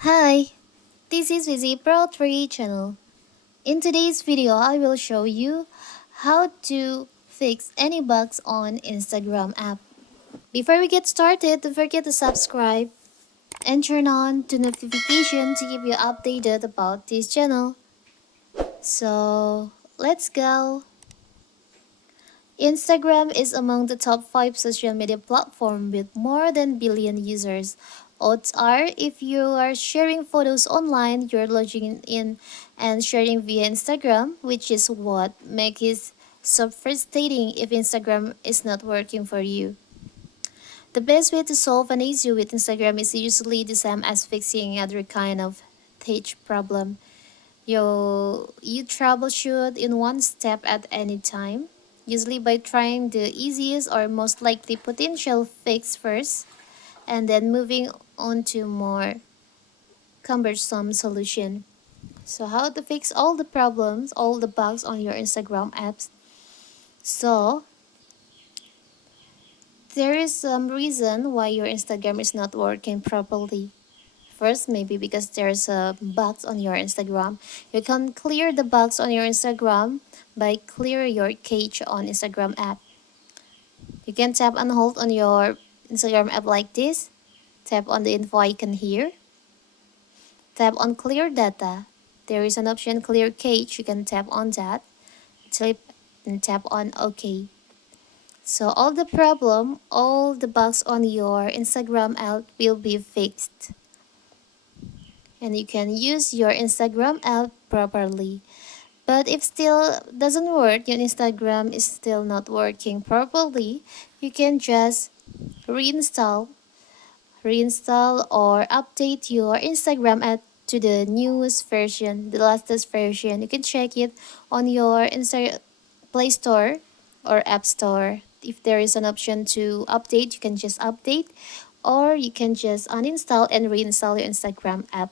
Hi, this is Vizi Pro 3 channel. In today's video, I will show you how to fix any bugs on Instagram app. Before we get started, don't forget to subscribe and turn on the notification to keep you updated about this channel. So, let's go. Instagram is among the top 5 social media platforms with more than billion users. Odds are, if you are sharing photos online, you're logging in and sharing via Instagram, which is what makes it so frustrating if Instagram is not working for you. The best way to solve an issue with Instagram is usually the same as fixing other kind of tech problem. You troubleshoot in one step at any time, usually by trying the easiest or most likely potential fix first, and then moving on to more cumbersome solution. So how to fix all the problems, all the bugs on your Instagram apps? So there is some reason why your Instagram is not working properly. First, maybe because there's a bugs on your Instagram. You can clear the bugs on your Instagram by clear your cache on Instagram app. You can tap and hold on your Instagram app like this. Tap on the info icon here. Tap on clear data. There is an option clear cache. You can tap on that. Tap and tap on OK. So all the bugs on your Instagram app will be fixed. And you can use your Instagram app properly. But if still doesn't work, your Instagram is still not working properly, you can just reinstall, reinstall or update your Instagram app to the newest version, the latest version. You can check it on your Play Store or App Store. If there is an option to update, you can just update, or you can just uninstall and reinstall your Instagram app.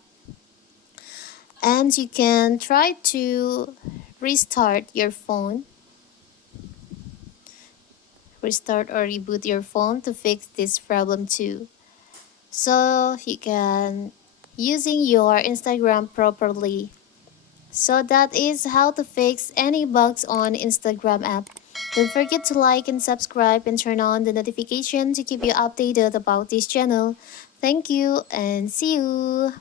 And you can try to restart your phone, restart or reboot your phone to fix this problem too. So you can using your Instagram properly. So that is how to fix any bugs on Instagram app. Don't forget to like and subscribe and turn on the notification to keep you updated about this channel. Thank you and see you.